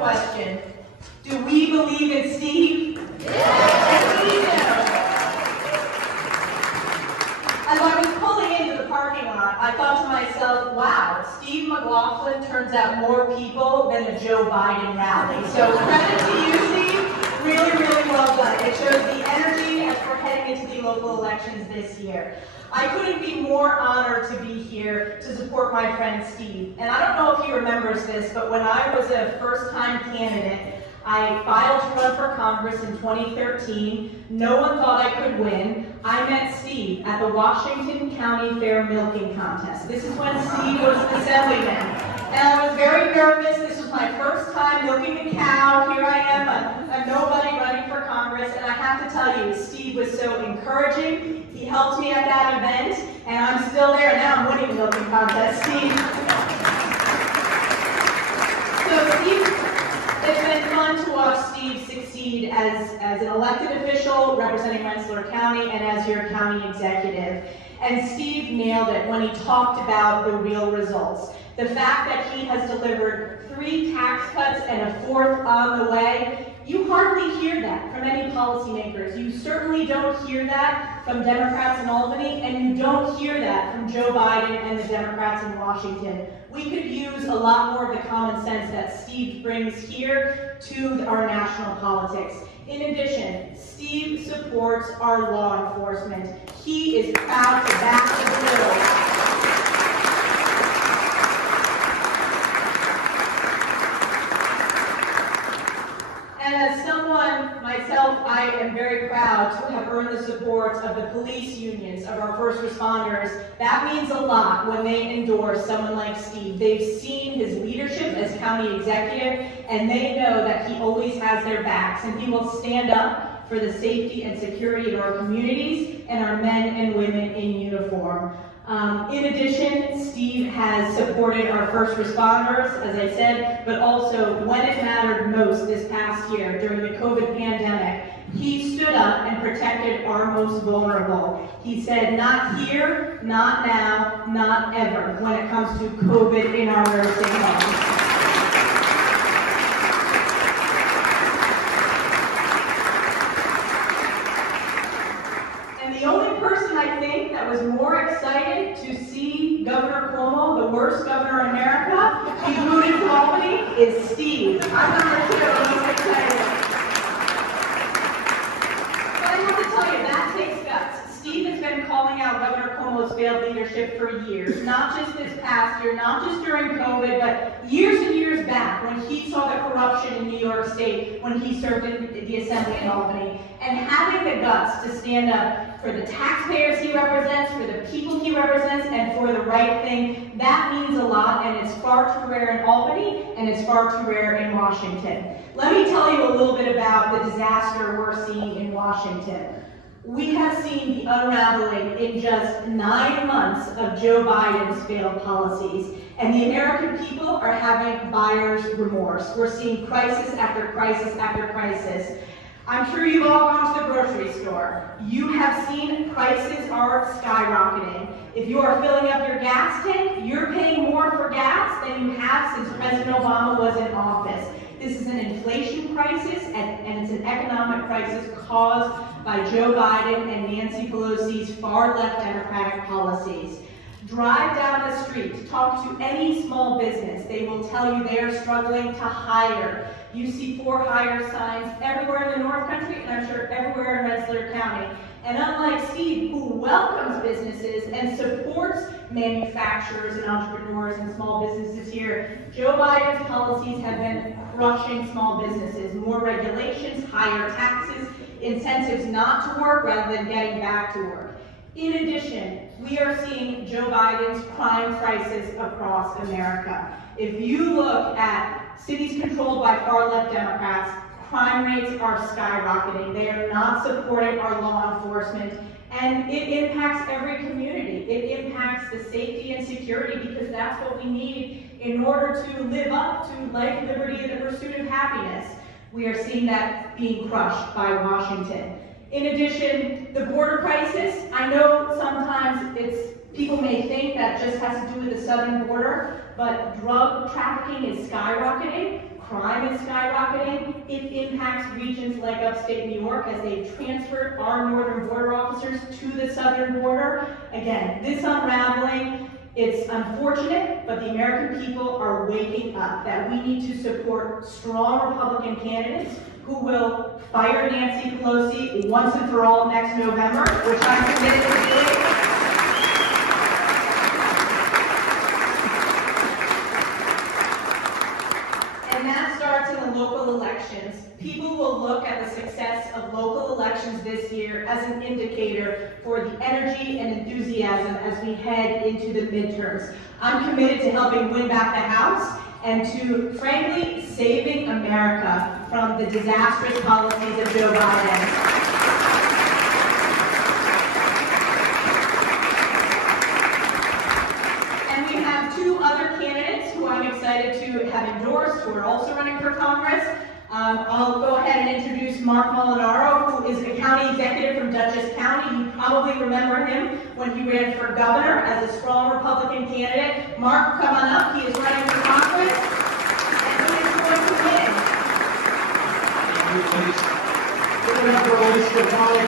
question. Do we believe in Steve? Yes, we do. As I was pulling into the parking lot, I thought to myself, wow, Steve McLaughlin turns out more people than a Joe Biden rally. So credit to you, Steve. Really, really well done. It shows the energy as we're heading into the local elections this year. I couldn't be more honored to be here to support my friend Steve. And I don't know if he remembers this, but when I was a first-time candidate, I filed to run for Congress in 2013. No one thought I could win. I met Steve at the Washington County Fair milking contest. This is when Steve was an assemblyman. And I was very nervous. This was my first time milking a cow. Here I am, a nobody running for Congress. And I have to tell you, Steve was so encouraging. He helped me at that event, and I'm still there. Now I'm winning the milking contest. Steve. So Steve, it's been fun to watch Steve succeed as an elected official representing Rensselaer County and as your county executive. And Steve nailed it when he talked about the real results. The fact that he has delivered 3 tax cuts and a 4th on the way, you hardly hear that from any policymakers. You certainly don't hear that from Democrats in Albany, and you don't hear that from Joe Biden and the Democrats in Washington. We could use a lot more of the common sense that Steve brings here to our national politics. In addition, Steve supports our law enforcement. He is proud to back the bill. And as someone, myself, I am very proud to have earned the support of the police unions, of our first responders. That means a lot when they endorse someone like Steve. They've seen his leadership as county executive, and they know that he always has their backs, and he will stand up for the safety and security of our communities and our men and women in uniform. In addition, Steve has supported our first responders, as I said, but also when it mattered most this past year during the COVID pandemic, he stood up and protected our most vulnerable. He said, not here, not now, not ever, when it comes to COVID in our nursing homes. The only person I think that was more excited to see Governor Cuomo, the worst governor in America, be booted from Albany, is Steve. I'm number 2, I'm most excited. But I have to tell you, that takes guts. Steve has been calling out Governor Cuomo's failed leadership for years, not just this past year, not just during COVID, but years and years back when he saw the corruption in New York State when he served in the Assembly in Albany. And having the guts to stand up for the taxpayers he represents, for the people he represents, and for the right thing, that means a lot, and it's far too rare in Albany, and it's far too rare in Washington. Let me tell you a little bit about the disaster we're seeing in Washington. We have seen the unraveling in just 9 months of Joe Biden's failed policies, and the American people are having buyer's remorse. We're seeing crisis after crisis after crisis. I'm sure you've all gone to the grocery store. You have seen prices are skyrocketing. If you are filling up your gas tank, you're paying more for gas than you have since President Obama was in office. This is an inflation crisis, and it's an economic crisis caused by Joe Biden and Nancy Pelosi's far-left Democratic policies. Drive down the street, talk to any small business. They will tell you they are struggling to hire. You see for hire signs everywhere in the North Country, and I'm sure everywhere in Rensselaer County. And unlike Steve, who welcomes businesses and supports manufacturers and entrepreneurs and small businesses here, Joe Biden's policies have been crushing small businesses. More regulations, higher taxes, incentives not to work rather than getting back to work. In addition, we are seeing Joe Biden's crime crisis across America. If you look at cities controlled by far-left Democrats, crime rates are skyrocketing. They are not supporting our law enforcement, and it impacts every community. It impacts the safety and security because that's what we need in order to live up to life, liberty, and the pursuit of happiness. We are seeing that being crushed by Washington. In addition, the border crisis, I know sometimes it's People may think that just has to do with the southern border, but drug trafficking is skyrocketing. Crime is skyrocketing. It impacts regions like upstate New York as they've transferred our northern border officers to the southern border. Again, this unraveling, it's unfortunate, but the American people are waking up that we need to support strong Republican candidates who will fire Nancy Pelosi once and for all next November, which I'm committed to doing. And that starts in the local elections. People will look at the success of local elections this year as an indicator for the energy and enthusiasm as we head into the midterms. I'm committed to helping win back the House and to, frankly, saving America from the disastrous policies of Joe Biden. Two other candidates who I'm excited to have endorsed, who are also running for Congress. I'll go ahead and introduce Mark Molinaro, who is a county executive from Dutchess County. You probably remember him when he ran for governor as a strong Republican candidate. Mark, come on up. He is running for Congress, and he is going to win. Give it up for Stefanik.